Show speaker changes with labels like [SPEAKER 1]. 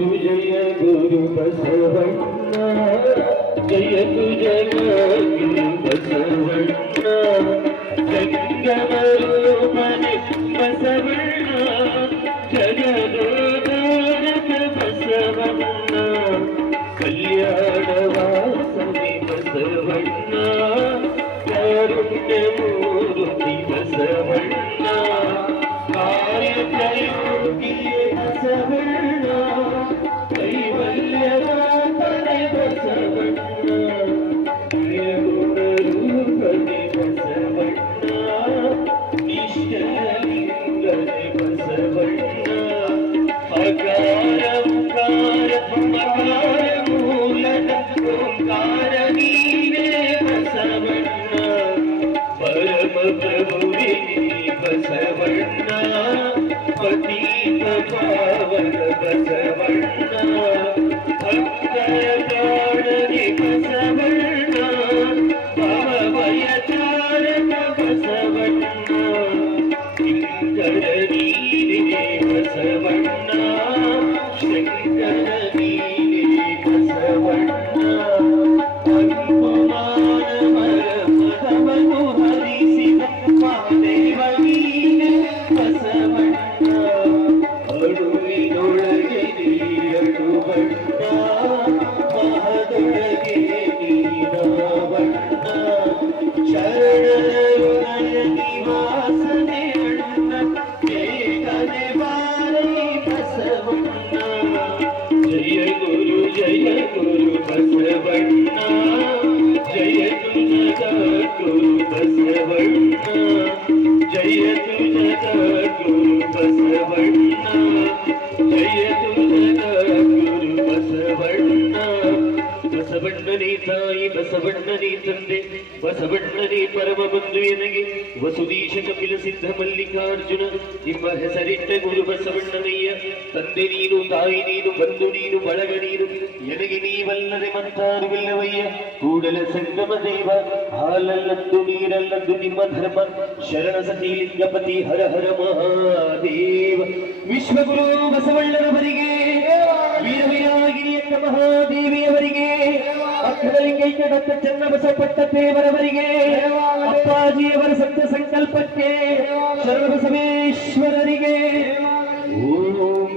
[SPEAKER 1] గురు జయ గురు బసవన్న జయ జయ గురు బసవన్న జగద్గమరూపణి బసవన్న జగదోదారక బసవన్న కళ్యాణవాసని బసవన్న కారుణ్యమూర్తి బసవన్న కార్యప్రయో पतित पावन बसवण्णा अक्षय जाननि बसवण्णा भवभय चारण Basavanna शङ्करनीरिणे Basavanna Shankar Thank you. ಬಸವಣ್ಣನೇ ತಾಯಿ, ಬಸವಣ್ಣನೇ ತಂದೆ. ಬಸವಣ್ಣನೇ ಪರಮ ಬಂಧು ಎನಗೆ. ವಸುದೀಶ ಕಪಿಲ ಸಿದ್ಧ ಮಲ್ಲಿಕಾರ್ಜುನ, ನಿಮ್ಮ ಹೆಸರಿಟ್ಟ ಗುರು ಬಸವಣ್ಣನಯ್ಯ. ತಂದೆ ನೀನು, ತಾಯಿ ನೀನು, ಬಂಧು ನೀನು, ಬಳಗ ನೀನು. ಎನಗೆ ನೀವಲ್ಲದೆ ಮಂತಾರುವಿಲ್ಲವಯ್ಯ ಕೂಡಲ ಸಂಗಮ ದೇವ, ಹಾಲಲ್ಲದ್ದು ನೀರಲ್ಲದ್ದು ನಿಮ್ಮ ಧರ್ಮ. ಶರಣ ಸತೀಲಿಂಗಪತಿ ಹರ ಹರ ಮಹಾದೇವ. ವಿಶ್ವಗುರು ಬಸವಣ್ಣನವರಿಗೆ ಕದಲಿಂಗೈಕ್ಯ ದತ್ತ ಚನ್ನಬಸಪಟ್ಟ ದೇವರವರಿಗೆ ಅಪ್ಪಾಜಿಯವರ ಸತ್ಯ ಸಂಕಲ್ಪಕ್ಕೆ ಸರ್ವಸಮೇಶ್ವರರಿಗೆ